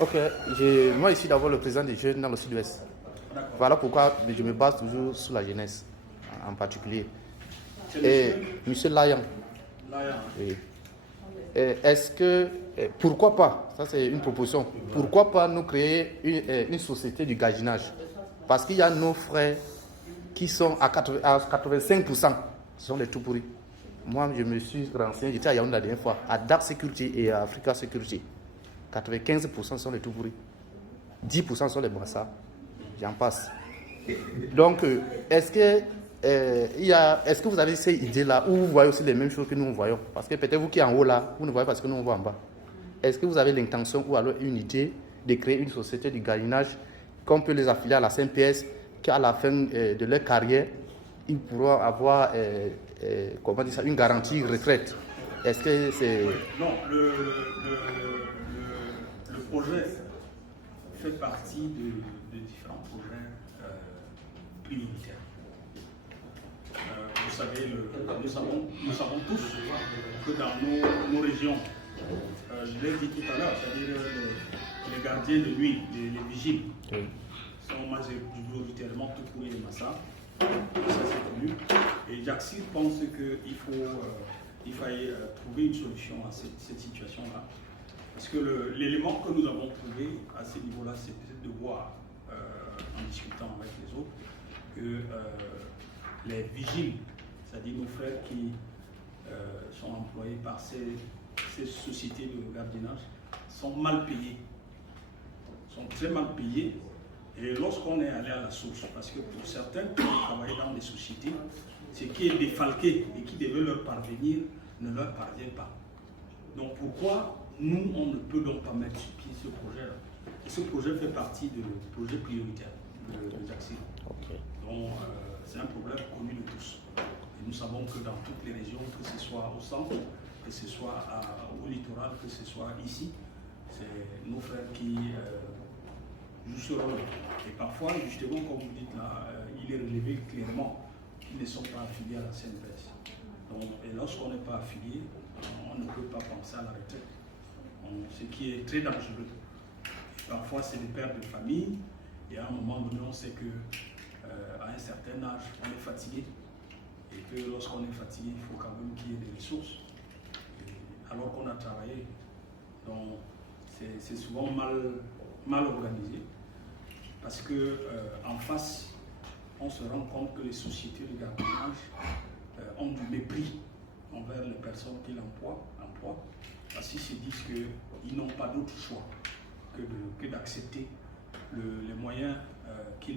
Ok, moi, je suis d'abord le président des jeunes dans le sud-ouest. Voilà pourquoi je me base toujours sur la jeunesse, en particulier. Et monsieur Layan, oui. Est-ce que, pourquoi pas, ça c'est une proposition, pourquoi pas nous créer une société du gardiennage? Parce qu'il y a nos frères qui sont à 85%, ce sont des tout pourris. Moi, je me suis renseigné, j'étais à Yaoundé la dernière fois, à Dark Security et à Africa Security. 95% sont les tout pourris. 10% sont les brassards. J'en passe. Donc, est-ce que vous avez ces idées-là où vous voyez aussi les mêmes choses que nous voyons? Parce que peut-être vous qui êtes en haut là, vous ne voyez pas ce que nous on voit en bas. Est-ce que vous avez l'intention ou alors une idée de créer une société du gardiennage qu'on peut les affilier à la CNPS, qu'à la fin de leur carrière, ils pourront avoir comment dire ça, une garantie retraite? Est-ce que c'est... Non, le projet fait partie de différents projets prioritaires. Vous savez, nous savons tous que dans nos régions, je l'ai dit tout à l'heure, c'est-à-dire les gardiens de nuit, les vigiles, sont majoritairement tout pourris et Massa. Ça c'est connu. Et Jaxi pense qu'il faille trouver une solution à cette situation-là. Parce que l'élément que nous avons trouvé à ce niveau-là, c'est peut-être de voir, en discutant avec les autres, que les vigiles, c'est-à-dire nos frères qui sont employés par ces sociétés de gardiennage, sont mal payés, sont très mal payés. Et lorsqu'on est allé à la source, parce que pour certains qui travaillent dans des sociétés, ce qui est défalqué et qui devait leur parvenir ne leur parvient pas. Donc pourquoi nous, on ne peut donc pas mettre sur pied ce projet-là? Et ce projet fait partie du projet prioritaire de Jaxi. Okay. Donc c'est un problème connu de tous. Et nous savons que dans toutes les régions, que ce soit au centre, que ce soit au littoral, que ce soit ici, c'est nos frères qui jouent ce rôle. Et parfois, justement, comme vous dites là, il est relevé clairement qu'ils ne sont pas affiliés à la CNPS. Donc, et lorsqu'on n'est pas affilié, on ne peut pas penser à la retraite. Ce qui est très dangereux. Parfois, c'est des pères de famille, et à un moment donné, on sait qu'à un certain âge, on est fatigué. Et que lorsqu'on est fatigué, il faut quand même qu'il y ait des ressources. Et alors qu'on a travaillé. Donc, c'est souvent mal organisé. Parce qu'en face, on se rend compte que les sociétés de gardiennage ont du mépris envers les personnes qui l'emploient, parce qu'ils se disent qu'ils n'ont pas d'autre choix que d'accepter les moyens qu'ils